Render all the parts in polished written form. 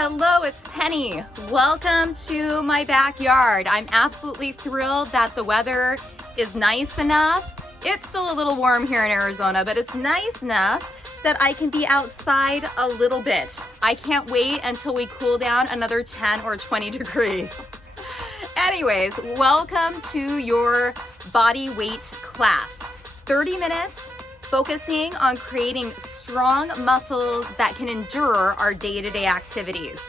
Hello, it's Penny. Welcome to my backyard. I'm absolutely thrilled that the weather is nice enough. It's still a little warm here in Arizona, but it's nice enough that I can be outside a little bit. I can't wait until we cool down another 10 or 20 degrees. Anyways, welcome to your body weight class. 30 minutes focusing on creating strong muscles that can endure our day-to-day activities.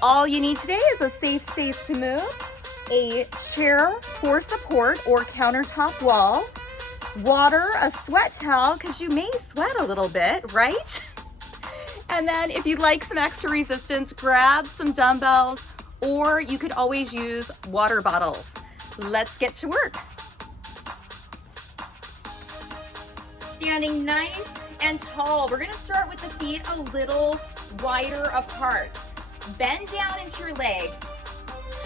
All you need today is a safe space to move, a chair for support or countertop wall, water, a sweat towel, because you may sweat a little bit, right? And then if you'd like some extra resistance, grab some dumbbells, or you could always use water bottles. Let's get to work. Standing nice and tall. We're gonna start with the feet a little wider apart. Bend down into your legs.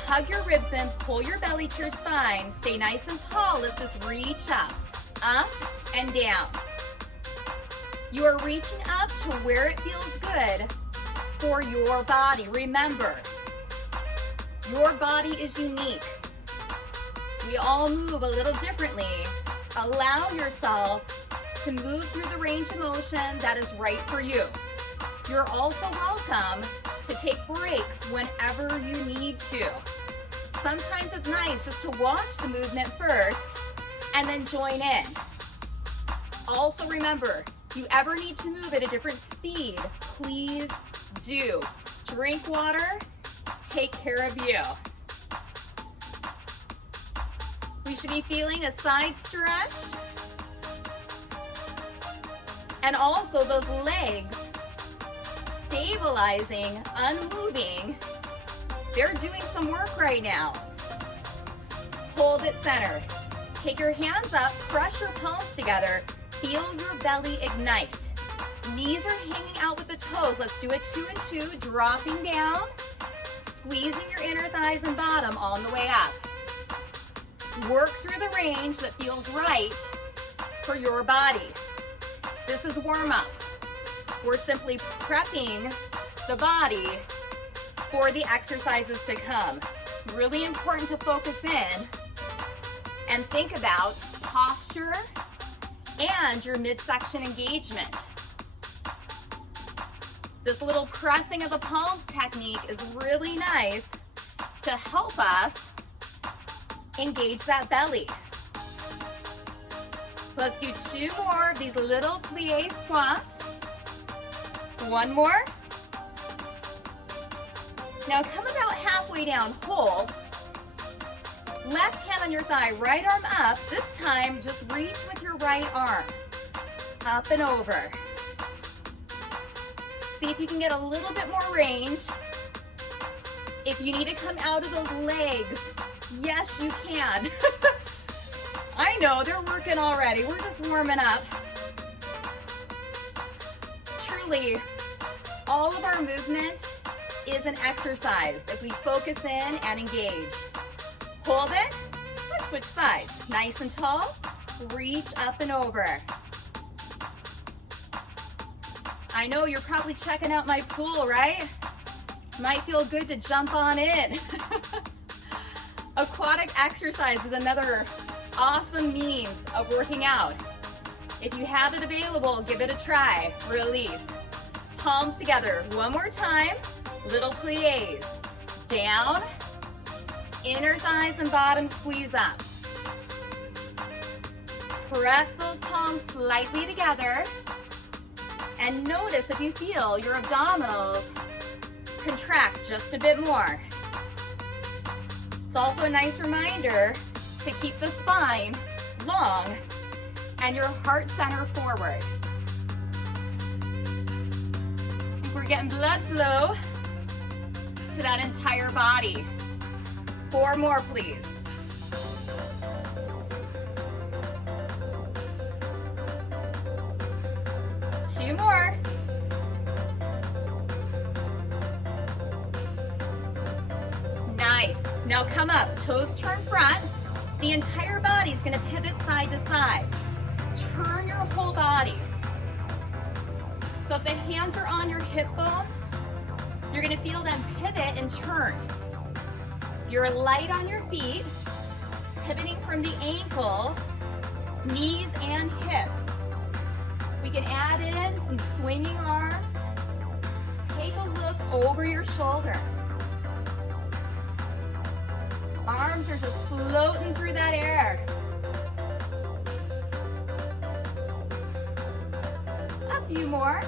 Hug your ribs in, pull your belly to your spine. Stay nice and tall. Let's just reach up and down. You are reaching up to where it feels good for your body. Remember, your body is unique. We all move a little differently. Allow yourself to move through the range of motion that is right for you. You're also welcome to take breaks whenever you need to. Sometimes it's nice just to watch the movement first and then join in. Also remember, if you ever need to move at a different speed, please do. Drink water, take care of you. We should be feeling a side stretch. And also those legs stabilizing, unmoving. They're doing some work right now. Hold it centered. Take your hands up, press your palms together. Feel your belly ignite. Knees are hanging out with the toes. Let's do it 2 and 2, dropping down, squeezing your inner thighs and bottom on the way up. Work through the range that feels right for your body. This is warm up. We're simply prepping the body for the exercises to come. Really important to focus in and think about posture and your midsection engagement. This little pressing of the palms technique is really nice to help us engage that belly. Let's do 2 more of these little plie squats. 1 more. Now come about halfway down, hold. Left hand on your thigh, right arm up. This time, just reach with your right arm. Up and over. See if you can get a little bit more range. If you need to come out of those legs, yes, you can. I know, they're working already. We're just warming up. Truly, all of our movement is an exercise if we focus in and engage. Hold it. Let's switch sides. Nice and tall. Reach up and over. I know you're probably checking out my pool, right? Might feel good to jump on in. Aquatic exercise is another awesome means of working out. If you have it available, give it a try. Release. Palms together. 1 more time. Little plies. Down. Inner thighs and bottom squeeze up. Press those palms slightly together. And notice if you feel your abdominals contract just a bit more. It's also a nice reminder to keep the spine long and your heart center forward. I think we're getting blood flow to that entire body. 4 more, please. Two more. Nice. Now come up, toes turn front. The entire body is going to pivot side to side. Turn your whole body. So if the hands are on your hip bones, You're gonna feel them pivot and turn. You're light on your feet, pivoting from the ankles, knees and hips. We can add in some swinging arms. Take a look over your shoulder. Arms are just floating through that air. A few more.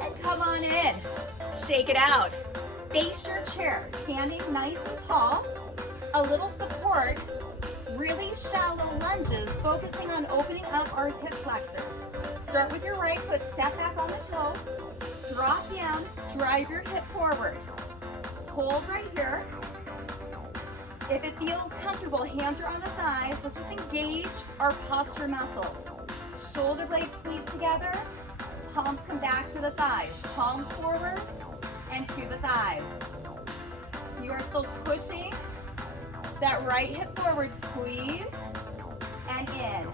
And come on in. Shake it out. Face your chair, standing nice and tall. A little support. Really shallow lunges, focusing on opening up our hip flexors. Start with your right foot, step back on the toe. Drop down, drive your hip forward. Hold right here. If it feels comfortable, hands are on the thighs. Let's just engage our posture muscles. Shoulder blades squeeze together. Palms come back to the thighs. Palms forward and to the thighs. You are still pushing that right hip forward. Squeeze and in.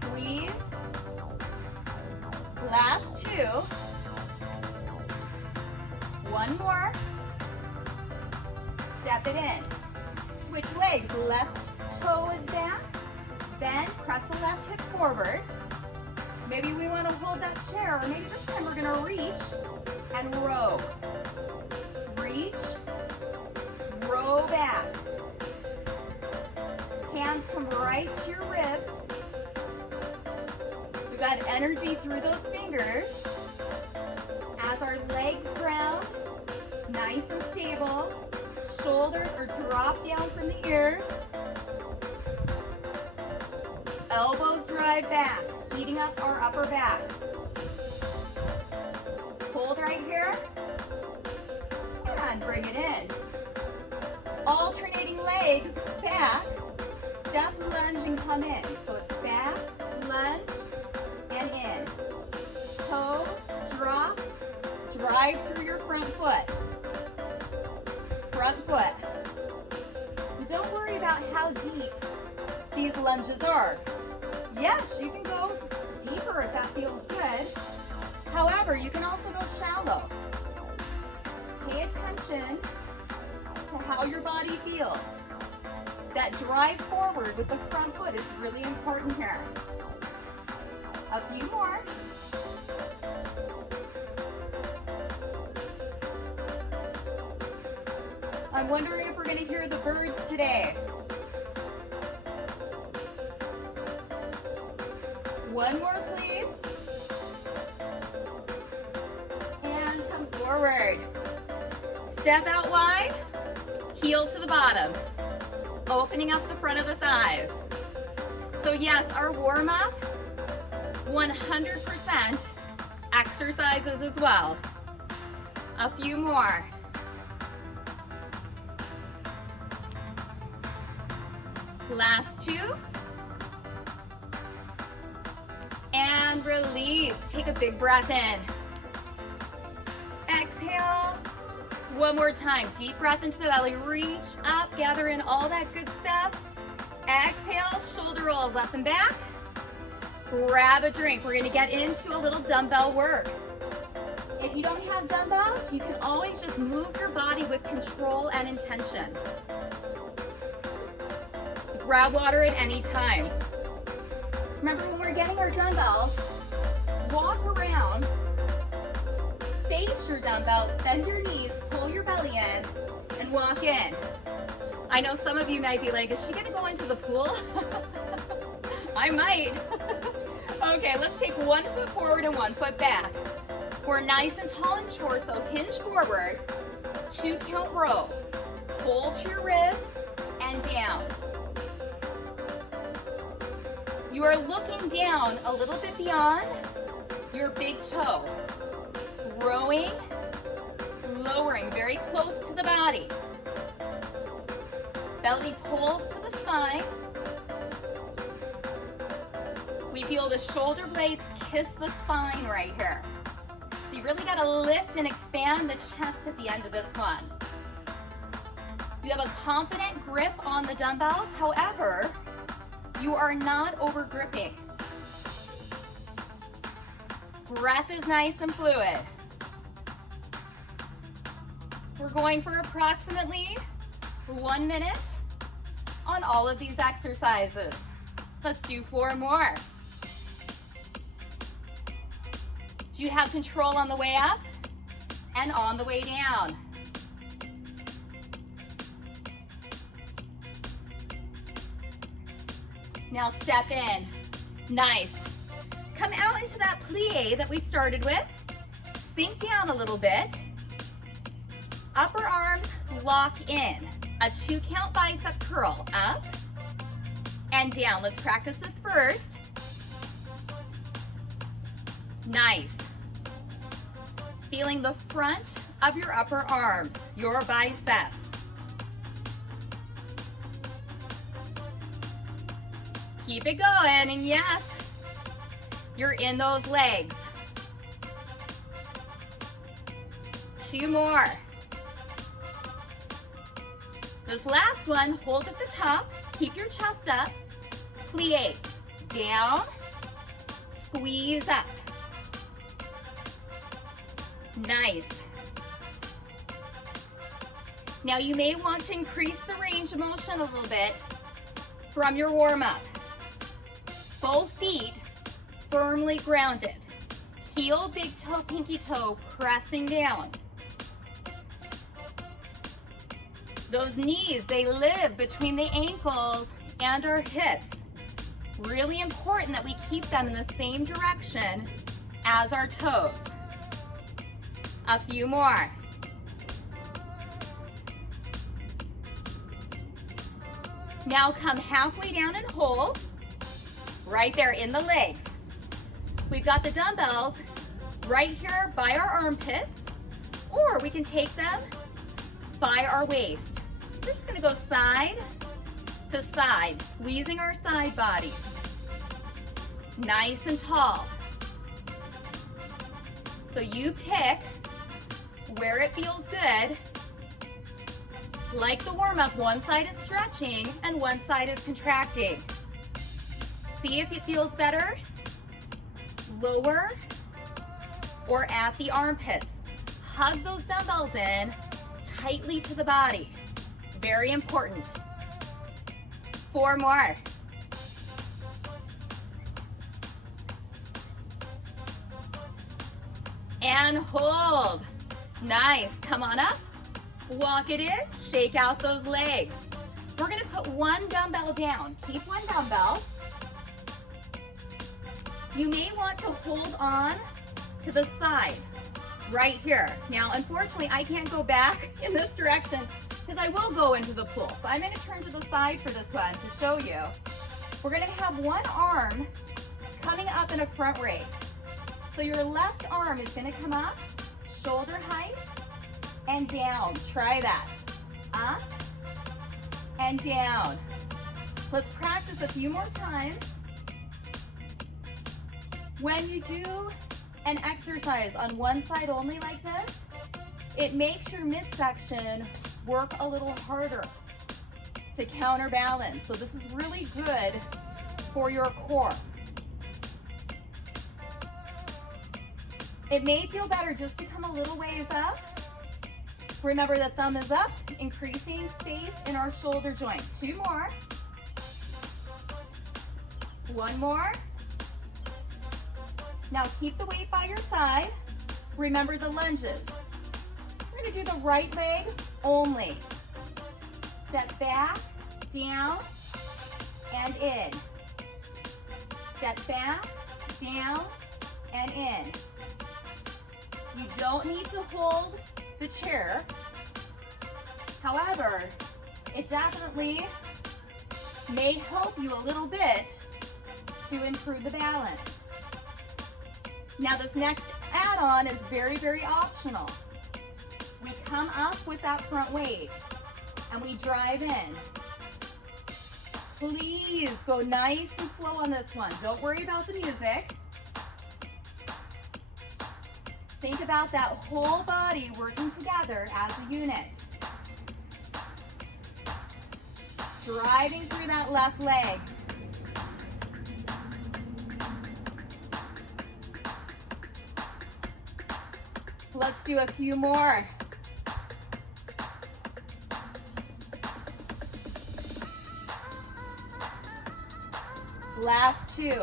Squeeze. Last two. One more. Step it in. Switch legs. Left toe is back. Bend. Press the left hip forward. Maybe we want to hold that chair, or maybe this time we're going to reach and row. Reach. Row back. Hands come right to your ribs. We've got energy through those fingers. As our legs ground, nice and stable. Shoulders are dropped down from the ears. Elbows drive back, heating up our upper back. Hold right here. And bring it in. Alternating legs back. Step, lunge, and come in. So it's back, lunge, and in. Toe, drop, drive through your front foot. Front foot. Don't worry about how deep these lunges are. Yes, you can go deeper if that feels good. However, you can also go shallow. Pay attention to how your body feels. That drive forward with the front foot is really important here. A few more. I'm wondering if we're going to hear the birds today. One more, please. And come forward. Step out wide, heel to the bottom. Opening up the front of the thighs. So yes, our warm-up, 100% exercises as well. A few more. Last two. And release. Take a big breath in. Exhale. One more time. Deep breath into the belly. Reach up. Gather in all that good stuff. Exhale. Shoulder rolls up and back. Grab a drink. We're going to get into a little dumbbell work. If you don't have dumbbells, you can always just move your body with control and intention. Grab water at any time. Remember, when we're getting our dumbbells, walk around, face your dumbbells, bend your knees, pull your belly in, and walk in. I know some of you might be like, is she gonna go into the pool? I might. Okay, let's take 1 foot forward and 1 foot back. We're nice and tall in torso, hinge forward, 2 count row. Hold your ribs and down. You are looking down a little bit beyond your big toe. Rowing, lowering, very close to the body. Belly pulls to the spine. We feel the shoulder blades kiss the spine right here. So you really got to lift and expand the chest at the end of this one. You have a confident grip on the dumbbells. However, you are not over gripping. Breath is nice and fluid. We're going for approximately 1 minute on all of these exercises. Let's do 4 more. Do you have control on the way up and on the way down? Now step in. Nice. Come out into that plie that we started with. Sink down a little bit. Upper arms lock in. A 2-count bicep curl. Up and down. Let's practice this first. Nice. Feeling the front of your upper arms, your biceps. Keep it going, and yes, you're in those legs. 2 more. This last one, hold at the top, keep your chest up, plie, down, squeeze up. Nice. Now you may want to increase the range of motion a little bit from your warm-up. Both feet firmly grounded. Heel, big toe, pinky toe pressing down. Those knees, they live between the ankles and our hips. Really important that we keep them in the same direction as our toes. A few more. Now come halfway down and hold. Right there in the legs. We've got the dumbbells right here by our armpits, or we can take them by our waist. We're just gonna go side to side, squeezing our side bodies. Nice and tall. So you pick where it feels good. Like the warm-up, one side is stretching and one side is contracting. See if it feels better, lower, or at the armpits. Hug those dumbbells in tightly to the body. Very important. 4 more. And hold. Nice. Come on up. Walk it in. Shake out those legs. We're going to put 1 dumbbell down. Keep 1 dumbbell. You may want to hold on to the side right here. Now, unfortunately, I can't go back in this direction because I will go into the pool. So I'm going to turn to the side for this one to show you. We're going to have one arm coming up in a front raise. So your left arm is going to come up, shoulder height, and down. Try that. Up and down. Let's practice a few more times. When you do an exercise on one side only like this, it makes your midsection work a little harder to counterbalance. So this is really good for your core. It may feel better just to come a little ways up. Remember, the thumb is up, increasing space in our shoulder joint. 2 more. 1 more. Now keep the weight by your side. Remember the lunges. We're going to do the right leg only. Step back, down, and in. Step back, down, and in. You don't need to hold the chair. However, it definitely may help you a little bit to improve the balance. Now this next add-on is very, very optional. We come up with that front weight and we drive in. Please go nice and slow on this one. Don't worry about the music. Think about that whole body working together as a unit. Driving through that left leg. Let's do a few more. Last two.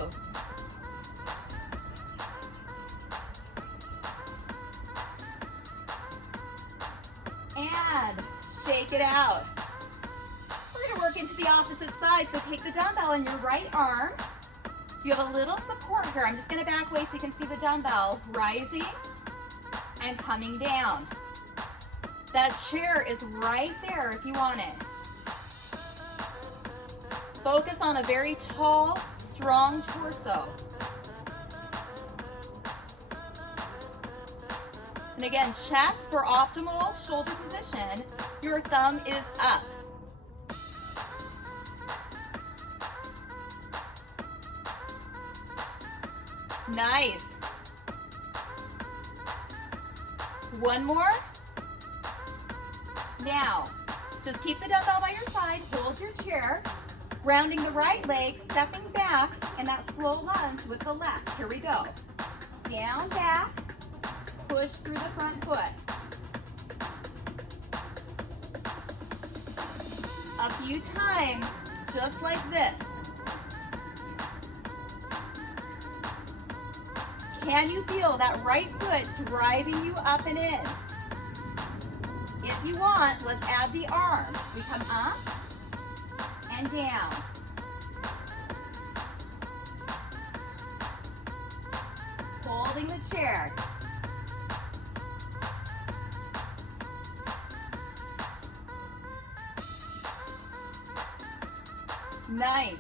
And shake it out. We're gonna work into the opposite side, so take the dumbbell in your right arm. You have a little support here. I'm just gonna back away so you can see the dumbbell rising and coming down. That chair is right there if you want it. Focus on a very tall, strong torso. And again, check for optimal shoulder position. Your thumb is up. Nice. One more. Now, just keep the dumbbell by your side, hold your chair, rounding the right leg, stepping back, and that slow lunge with the left. Here we go. Down, back, push through the front foot. A few times, just like this. Can you feel that right foot driving you up and in? If you want, let's add the arm. We come up and down. Holding the chair. Nice.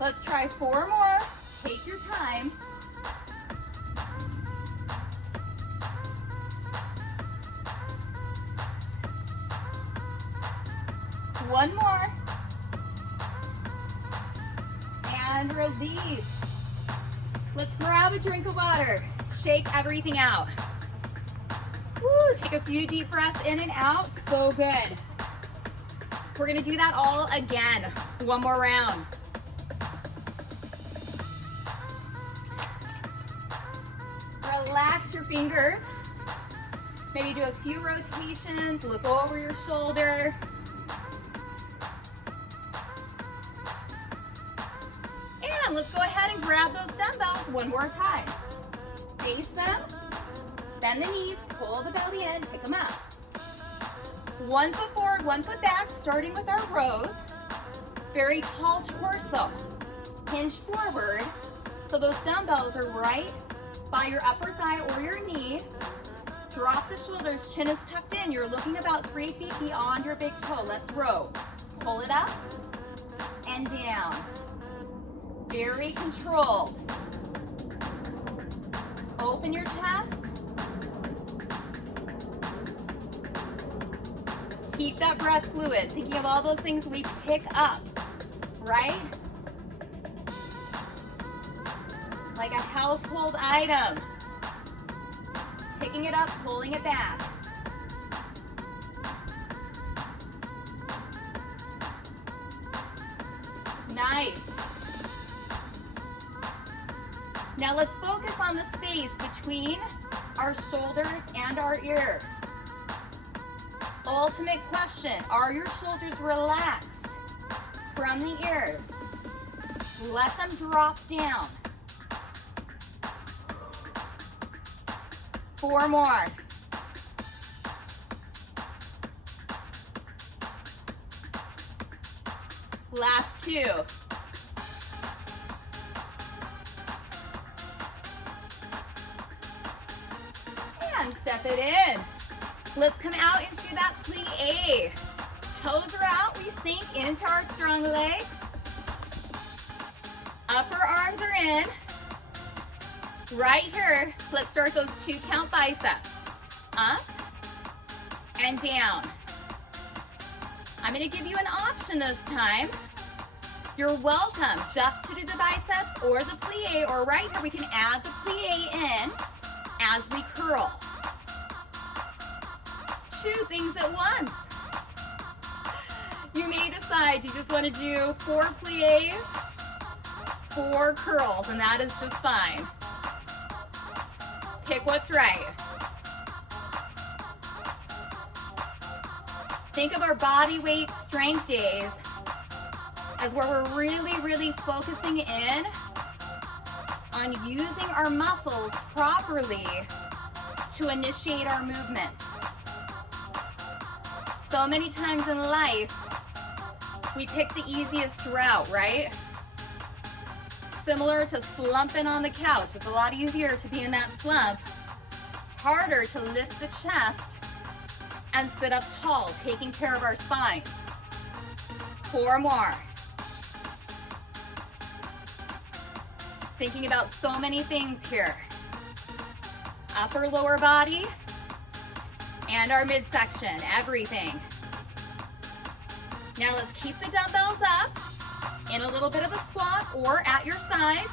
Let's try 4 more. Take your time. One more. And release. Let's grab a drink of water. Shake everything out. Woo, take a few deep breaths in and out. So good. We're gonna do that all again. One more round. Relax your fingers. Maybe do a few rotations. Look over your shoulder. And let's go ahead and grab those dumbbells one more time. Face them, bend the knees, pull the belly in, pick them up. 1 foot forward, 1 foot back, starting with our rows. Very tall torso. Hinge forward, so those dumbbells are right by your upper thigh or your knee. Drop the shoulders, chin is tucked in. You're looking about 3 feet beyond your big toe. Let's row. Pull it up and down. Very controlled. Open your chest. Keep that breath fluid, thinking of all those things we pick up, right? Like a household item. Picking it up, pulling it back. Nice. Now let's focus on the space between our shoulders and our ears. Ultimate question, are your shoulders relaxed from the ears? Let them drop down. 4 more. Last 2. And step it in. Let's come out into that plie. Toes are out, we sink into our strong legs. Upper arms are in. Right here, let's start those 2 count biceps. Up and down. I'm gonna give you an option this time. You're welcome just to do the biceps or the plie, or right here we can add the plie in as we curl. 2 things at once. You may decide you just want to do 4 plies, 4 curls, and that is just fine. Pick what's right. Think of our body weight strength days as where we're really focusing in on using our muscles properly to initiate our movements. So many times in life, we pick the easiest route, right? Similar to slumping on the couch. It's a lot easier to be in that slump, harder to lift the chest and sit up tall, taking care of our spines. 4 more. Thinking about so many things here. Upper, lower body, and our midsection, everything. Now let's keep the dumbbells up in a little bit of a squat or at your side.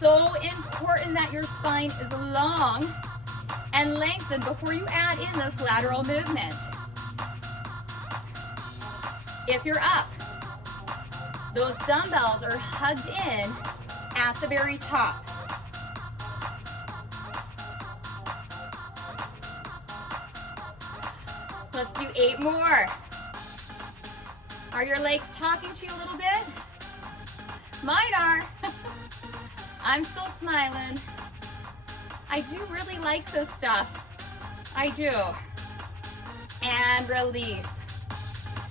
So important that your spine is long and lengthened before you add in this lateral movement. If you're up, those dumbbells are hugged in at the very top. Let's do 8 more. Are your legs talking to you a little bit? Mine are. I'm still smiling. I do really like this stuff. I do. And release.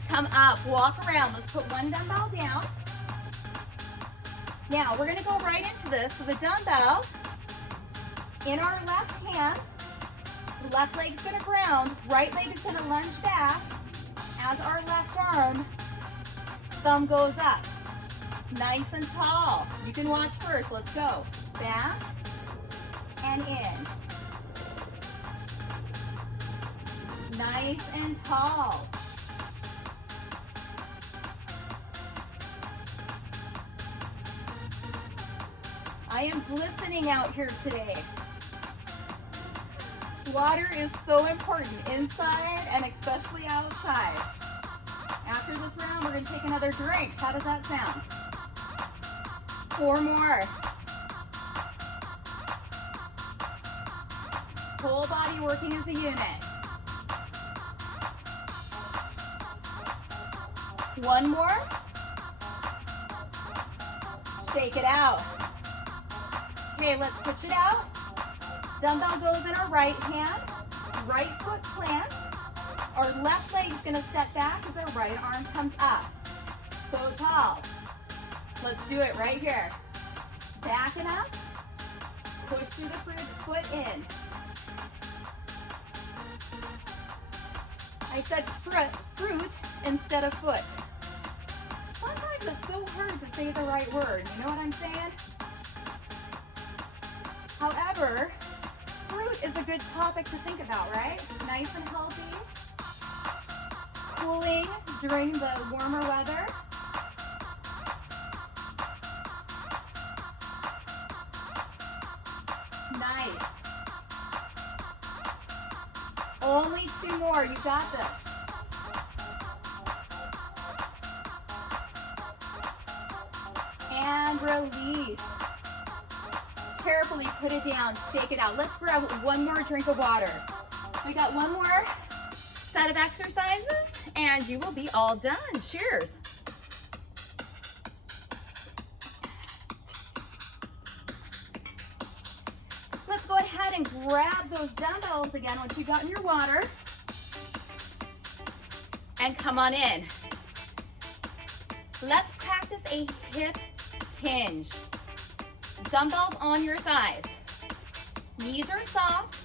Come up, walk around. Let's put 1 dumbbell down. Now we're gonna go right into this with a dumbbell in our left hand. Left leg's gonna ground, right leg is gonna lunge back as our left arm, thumb goes up. Nice and tall. You can watch first, let's go. Back and in. Nice and tall. I am glistening out here today. Water is so important inside and especially outside. After this round, we're gonna take another drink. How does that sound? 4 more. Whole body working as a unit. 1 more. Shake it out. Okay, let's switch it out. Dumbbell goes in our right hand. Right foot plants. Our left leg is gonna step back as our right arm comes up. So tall. Let's do it right here. Backing up. Push through the foot in. I said fruit instead of foot. Sometimes it's so hard to say the right word. You know what I'm saying? However, fruit is a good topic to think about, right? Nice and healthy. Cooling during the warmer weather. Nice. Only 2 more. You got this. And release. Carefully put it down, shake it out. Let's grab 1 more drink of water. We got 1 more set of exercises and you will be all done. Cheers. Let's go ahead and grab those dumbbells again once you've gotten your water. And come on in. Let's practice a hip hinge. Dumbbells on your thighs. Knees are soft.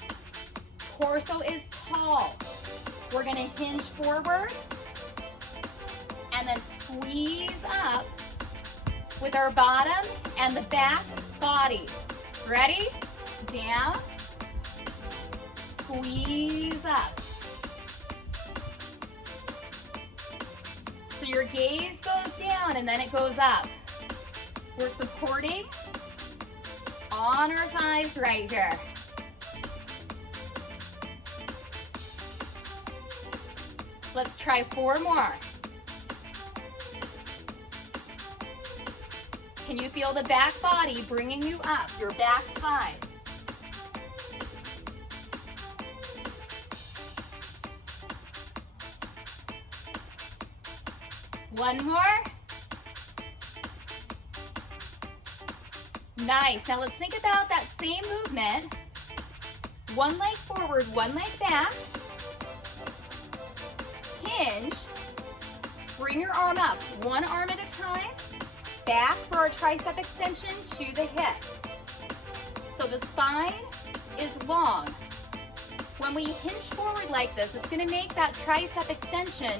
Torso is tall. We're gonna hinge forward and then squeeze up with our bottom and the back body. Ready? Down. Squeeze up. So your gaze goes down and then it goes up. We're supporting on our thighs right here. Let's try 4 more. Can you feel the back body bringing you up, your back side? One more. Nice. Now let's think about that same movement. One leg forward, one leg back. Hinge. Bring your arm up, one arm at a time. Back for our tricep extension to the hip. So the spine is long. When we hinge forward like this, it's going to make that tricep extension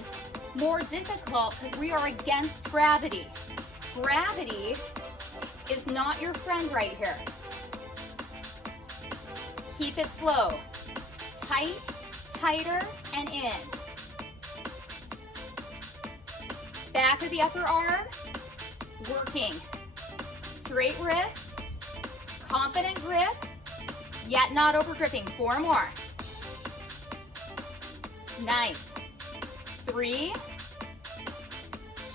more difficult because we are against gravity. Gravity is not your friend right here. Keep it slow. Tight, tighter, and in. Back of the upper arm, working. Straight wrist, confident grip, yet not over gripping. 4 more. Nice. 3,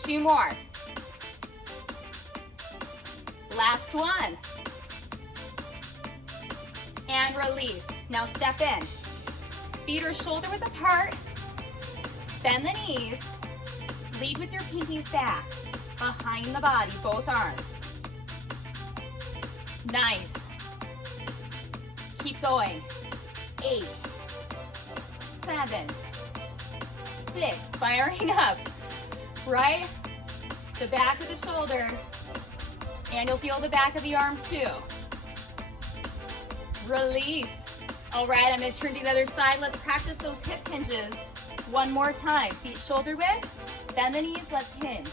2 more. Last one. And release. Now step in. Feet are shoulder width apart. Bend the knees. Lead with your pinkies back. Behind the body, both arms. Nice. Keep going. 8, 7, 6. Firing up. Right? The back of the shoulder. And you'll feel the back of the arm too. Release. All right, I'm going to turn to the other side. Let's practice those hip hinges one more time. Feet shoulder width. Bend the knees. Let's hinge.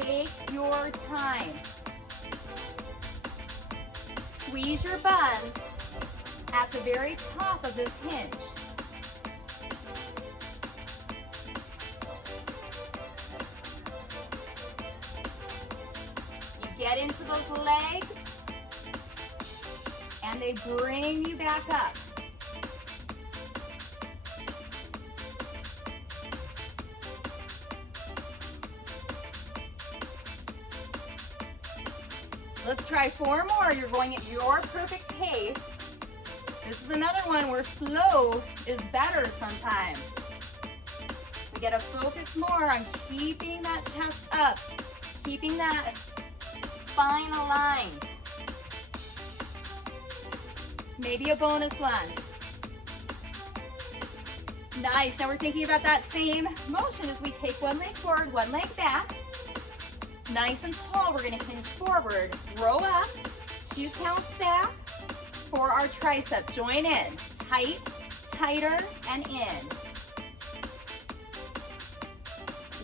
Take your time. Squeeze your buns at the very top of this hinge. You get into those legs and they bring you back up. Let's try 4 more. You're going at your perfect pace. This is another one where slow is better sometimes. We gotta focus more on keeping that chest up, keeping that spine aligned. Maybe a bonus one. Nice. Now we're thinking about that same motion as we take one leg forward, one leg back. Nice and tall, we're gonna hinge forward, row up, 2 counts back for our tricep. Join in, tight, tighter, and in.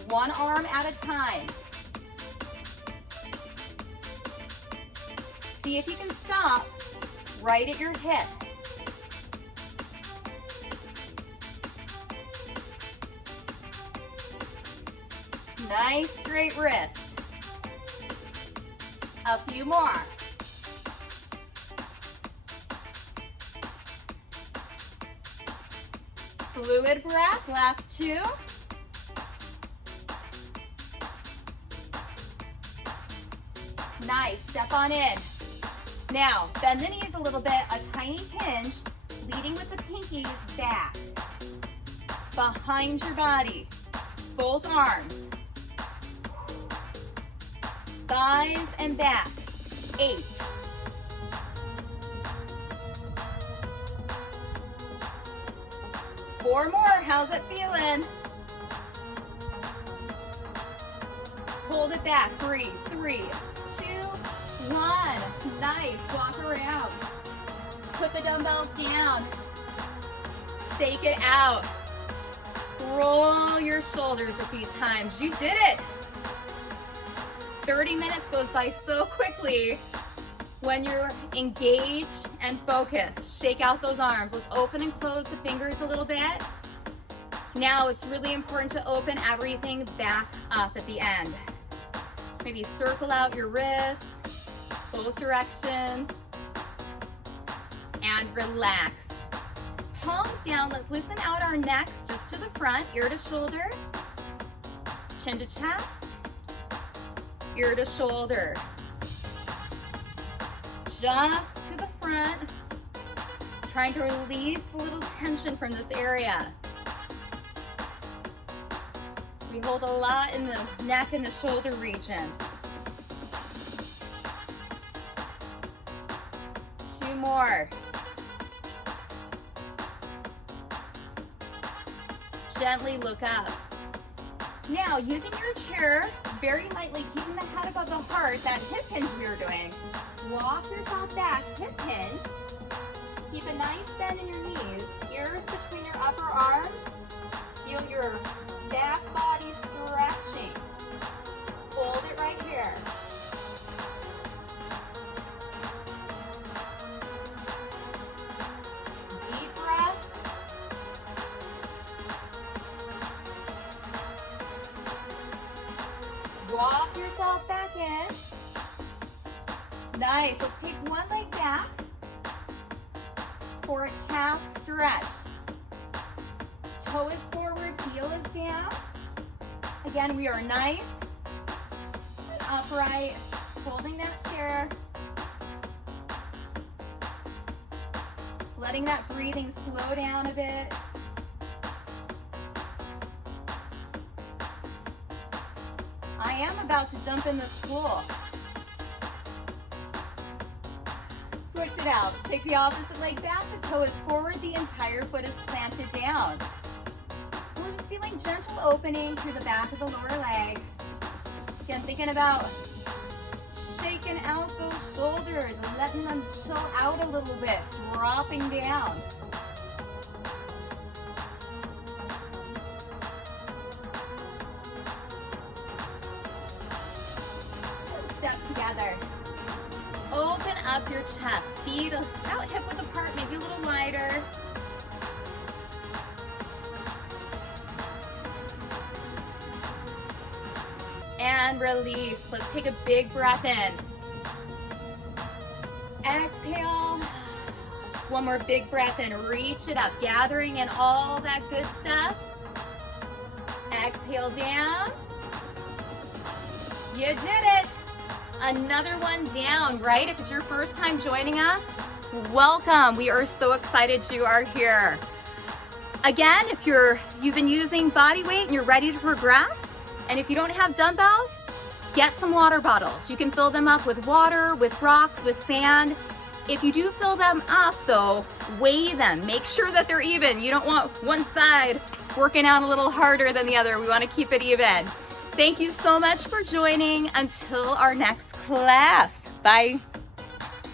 One arm at a time. See if you can stop right at your hip. Nice straight wrist. A few more. Fluid breath, last 2. Nice, step on in. Now, bend the knees a little bit, a tiny hinge, leading with the pinkies back. Behind your body, both arms. Thighs and back. 8. 4 more. How's it feeling? Hold it back. 3, 3, 2, 1. Nice. Walk around. Put the dumbbells down. Shake it out. Roll your shoulders a few times. You did it. 30 minutes goes by so quickly when you're engaged and focused. Shake out those arms. Let's open and close the fingers a little bit. Now it's really important to open everything back up at the end. Maybe circle out your wrists, both directions, and relax. palms down, let's loosen out our necks just to the front, ear to shoulder, chin to chest, ear to shoulder. Just to the front, trying to release a little tension from this area. We hold a lot in the neck and the shoulder region. 2 more. Gently look up. Now, using your chair, very lightly keeping the head above the heart, that hip hinge we were doing. Walk yourself back, hip hinge. Keep a nice bend in your knees, ears between your upper arms. Feel your back body stretching. Hold it right here. Deep breath. Walk yourself back in. Nice. Let's take one leg back for a calf stretch. Toe is forward, heel is down. Again, we are nice and upright, holding that chair. Letting that breathing slow down a bit. I am about to jump in this pool. Switch it out. Take the opposite leg back. The toe is forward. The entire foot is planted down. We're just feeling gentle opening through the back of the lower leg. Again, thinking about shaking out those shoulders and letting them chill out a little bit, dropping down. Step together. Open up your chest. Feet about hip width apart, maybe a little wider. And release. Let's take a big breath in. Exhale. One more big breath in. Reach it up, gathering in all that good stuff. Exhale down. You did it. Another one down, right? If it's your first time joining us, welcome. We are so excited you are here. Again, if you've been using body weight and you're ready to progress, and if you don't have dumbbells, get some water bottles. You can fill them up with water, with rocks, with sand. If you do fill them up though, weigh them. Make sure that they're even. You don't want one side working out a little harder than the other. We want to keep it even. Thank you so much for joining. Until our next class. Bye.